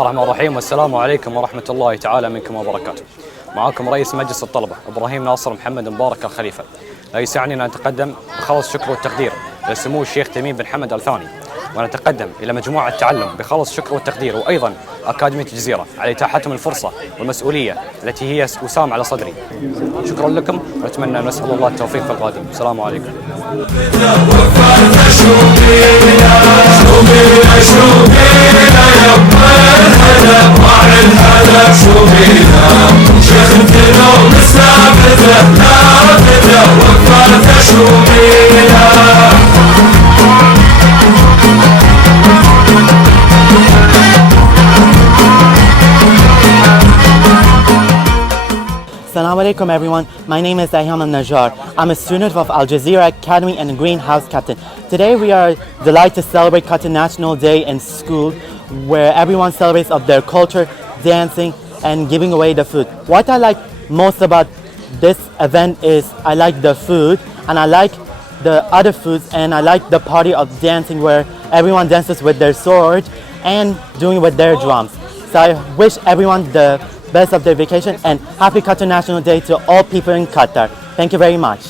الله الرحمن الرحيم، والسلام عليكم ورحمة الله تعالى منكم وبركاته. معكم رئيس مجلس الطلبة إبراهيم ناصر محمد مبارك الخليفة. لا يسعني أن أتقدم بخالص الشكر والتقدير لسمو الشيخ تميم بن حمد آل ثاني، ونتقدم إلى مجموعة التعلم بخالص الشكر والتقدير، وأيضا أكاديمية الجزيرة على إتاحتهم الفرصة والمسؤولية التي هي وسام على صدري. شكرا لكم، وأتمنى أن نسأل الله التوفيق في القادم. السلام عليكم. Assalamu alaikum everyone, my name is Ayham Al-Najjar. I'm a student of Jazeera Academy and Greenhouse Captain. Today we are delighted to celebrate Qatar National Day in school, where everyone celebrates of their culture, dancing and giving away the food. What I like most about this event is I like the food and I like the other foods, and I like the party of dancing where everyone dances with their sword and doing with their drums. So I wish everyone the best of their vacation and happy Qatar National Day to all people in Qatar. Thank you very much.